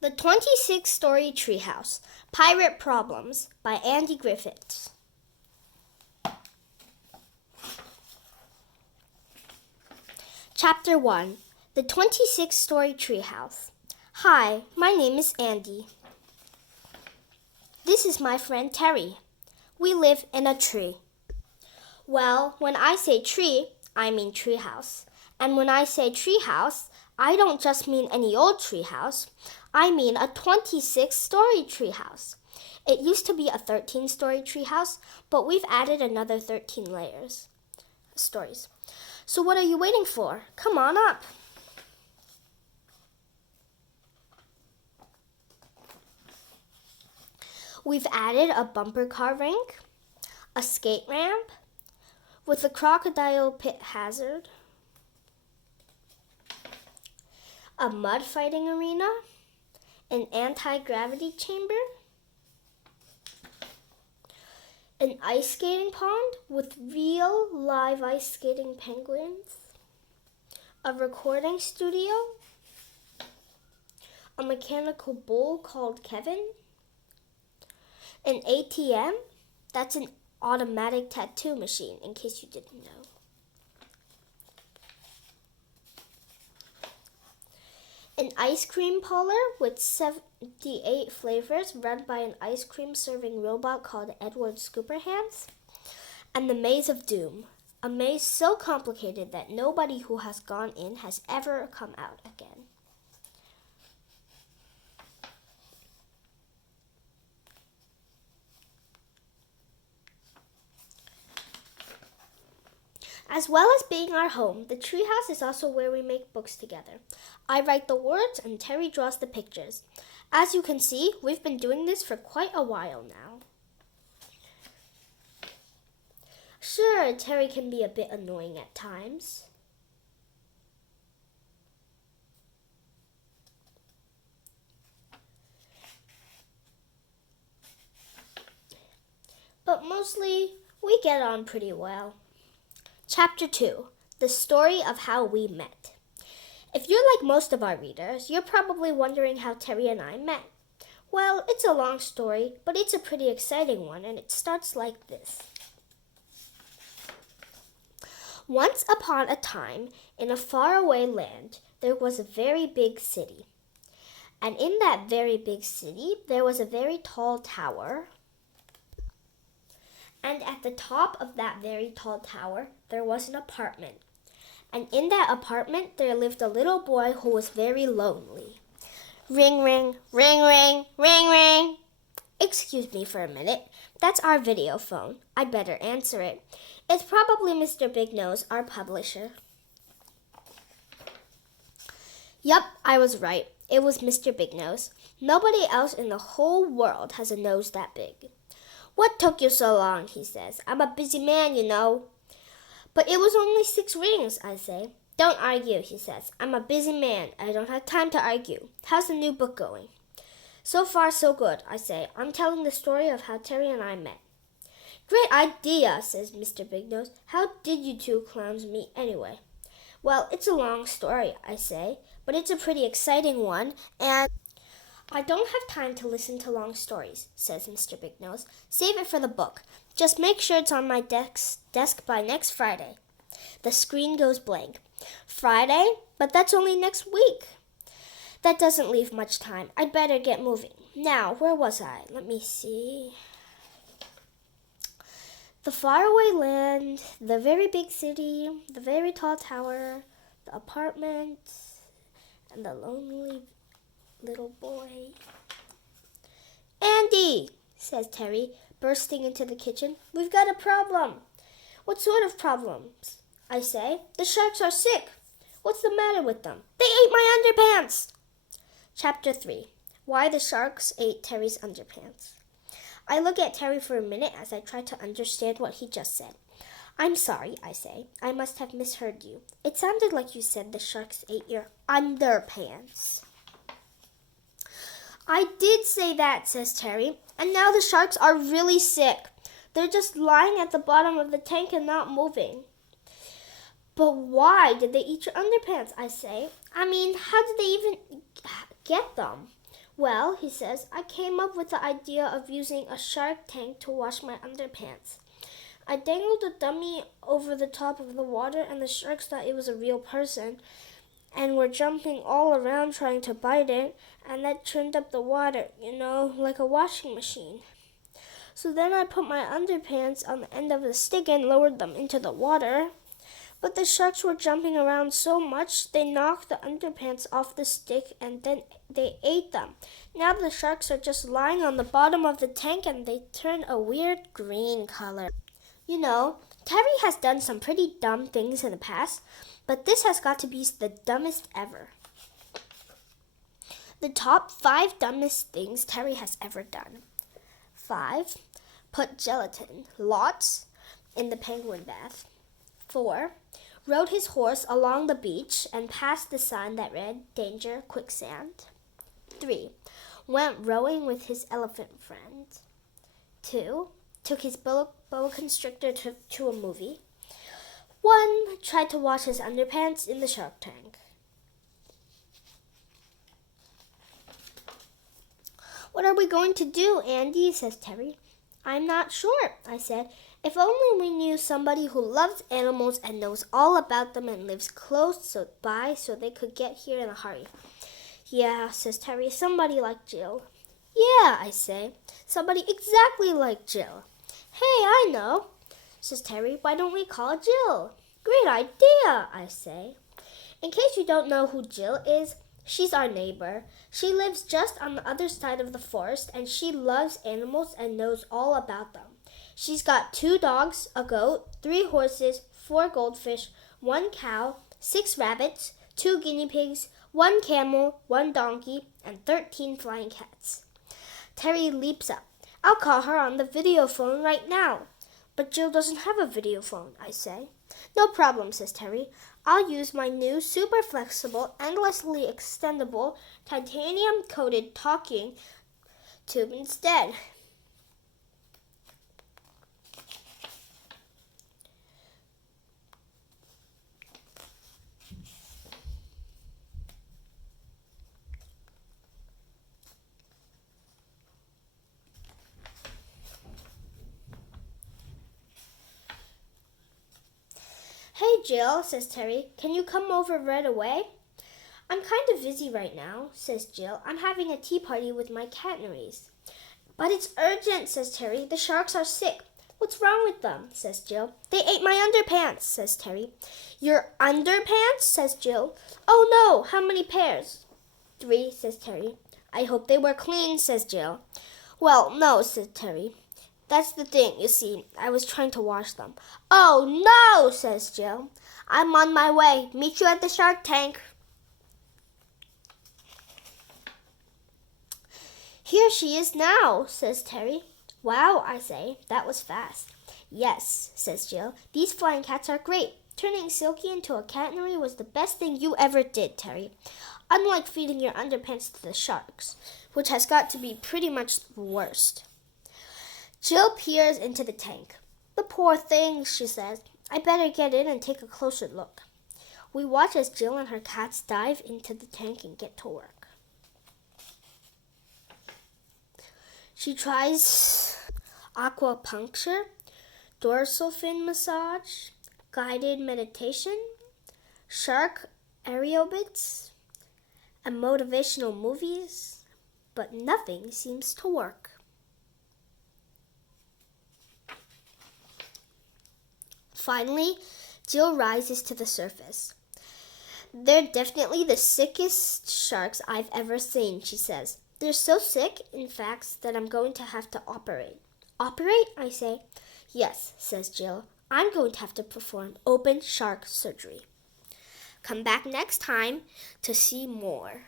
The 26-Story Treehouse, Pirate Problems by Andy Griffiths. Chapter 1. The 26-Story Treehouse. Hi, my name is Andy. This is my friend Terry. We live in a tree. Well, when I say tree, I mean treehouse. And when I say treehouse, I don't just mean any old treehouse. I mean a 26-story treehouse. It used to be a 13-story treehouse, but we've added another 13 stories. So what are you waiting for? Come on up. We've added a bumper car rink, a skate ramp with a crocodile pit hazard, a mud fighting arena, an anti-gravity chamber, an ice skating pond with real live ice skating penguins, a recording studio, a mechanical bull called Kevin, an ATM, that's an automatic tattoo machine, in case you didn't know. An ice cream parlor with 78 flavors run by an ice cream serving robot called Edward Scooperhands. And the Maze of Doom, a maze so complicated that nobody who has gone in has ever come out again. As well as being our home, the treehouse is also where we make books together. I write the words and Terry draws the pictures. As you can see, we've been doing this for quite a while now. Sure, Terry can be a bit annoying at times. But mostly, we get on pretty well. Chapter 2. The Story of How We Met. If you're like most of our readers, you're probably wondering how Terry and I met. Well, it's a long story, but it's a pretty exciting one, and it starts like this. Once upon a time, in a faraway land, there was a very big city. And in that very big city, there was a very tall tower. And at the top of that very tall tower, there was an apartment. And in that apartment, there lived a little boy who was very lonely. Ring, ring, ring, ring, ring, ring. Excuse me for a minute. That's our video phone. I'd better answer it. It's probably Mr. Big Nose, our publisher. Yup, I was right. It was Mr. Big Nose. Nobody else in the whole world has a nose that big. What took you so long, he says. I'm a busy man, you know. But it was only 6 rings, I say. Don't argue, he says. I'm a busy man. I don't have time to argue. How's the new book going? So far, so good, I say. I'm telling the story of how Terry and I met. Great idea, says Mr. Big Nose. How did you two clowns meet anyway? Well, it's a long story, I say, but it's a pretty exciting one, and I don't have time to listen to long stories, says Mr. Big Nose. Save it for the book. Just make sure it's on my desk by next Friday. The screen goes blank. Friday? But that's only next week. That doesn't leave much time. I'd better get moving. Now, where was I? Let me see. The faraway land, the very big city, the very tall tower, the apartment, and the lonely little boy. Andy, says Terry, bursting into the kitchen. We've got a problem. What sort of problems? I say. The sharks are sick. What's the matter with them? They ate my underpants. Chapter 3. Why the sharks ate Terry's underpants. I look at Terry for a minute as I try to understand what he just said. I'm sorry, I say. I must have misheard you. It sounded like you said the sharks ate your underpants. I did say that, says Terry, and now the sharks are really sick. They're just lying at the bottom of the tank and not moving. But why did they eat your underpants, I say? I mean, how did they even get them? Well, he says, I came up with the idea of using a shark tank to wash my underpants. I dangled a dummy over the top of the water, and the sharks thought it was a real person and were jumping all around trying to bite it, and that churned up the water, like a washing machine. So then I put my underpants on the end of the stick and lowered them into the water. But the sharks were jumping around so much, they knocked the underpants off the stick and then they ate them. Now the sharks are just lying on the bottom of the tank and they turn a weird green color. Terry has done some pretty dumb things in the past, but this has got to be the dumbest ever. The top 5 dumbest things Terry has ever done. 5. Put gelatin, lots, in the penguin bath. 4. Rode his horse along the beach and passed the sign that read, Danger, Quicksand. 3. Went rowing with his elephant friend. 2. Took his boa constrictor to a movie. 1. Tried to wash his underpants in the shark tank. What are we going to do, Andy? Says Terry. I'm not sure, I said. If only we knew somebody who loves animals and knows all about them and lives close by so they could get here in a hurry. Yeah, says Terry, somebody like Jill. Yeah, I say, somebody exactly like Jill. Hey, I know, says Terry. Why don't we call Jill? Great idea, I say. In case you don't know who Jill is, she's our neighbor. She lives just on the other side of the forest, and she loves animals and knows all about them. She's got 2 dogs, a goat, 3 horses, 4 goldfish, 1 cow, 6 rabbits, 2 guinea pigs, 1 camel, 1 donkey, and 13 flying cats. Terry leaps up. I'll call her on the video phone right now. But Jill doesn't have a video phone, I say. No problem, says Terry. I'll use my new super flexible, endlessly extendable, titanium-coated talking tube instead. Hey, Jill, says Terry, can you come over right away? I'm kind of busy right now, says Jill. I'm having a tea party with my canaries. But it's urgent, says Terry. The sharks are sick. What's wrong with them, says Jill. They ate my underpants, says Terry. Your underpants, says Jill. Oh, no, how many pairs? 3, says Terry. I hope they were clean, says Jill. Well, no, says Terry. That's the thing, you see. I was trying to wash them. Oh, no, says Jill. I'm on my way. Meet you at the shark tank. Here she is now, says Terry. Wow, I say. That was fast. Yes, says Jill. These flying cats are great. Turning Silky into a canary was the best thing you ever did, Terry. Unlike feeding your underpants to the sharks, which has got to be pretty much the worst. Jill peers into the tank. The poor thing, she says. I better get in and take a closer look. We watch as Jill and her cats dive into the tank and get to work. She tries aquapuncture, dorsal fin massage, guided meditation, shark aerobics, and motivational movies, but nothing seems to work. Finally, Jill rises to the surface. They're definitely the sickest sharks I've ever seen, she says. They're so sick, in fact, that I'm going to have to operate. Operate? I say. Yes, says Jill. I'm going to have to perform open shark surgery. Come back next time to see more.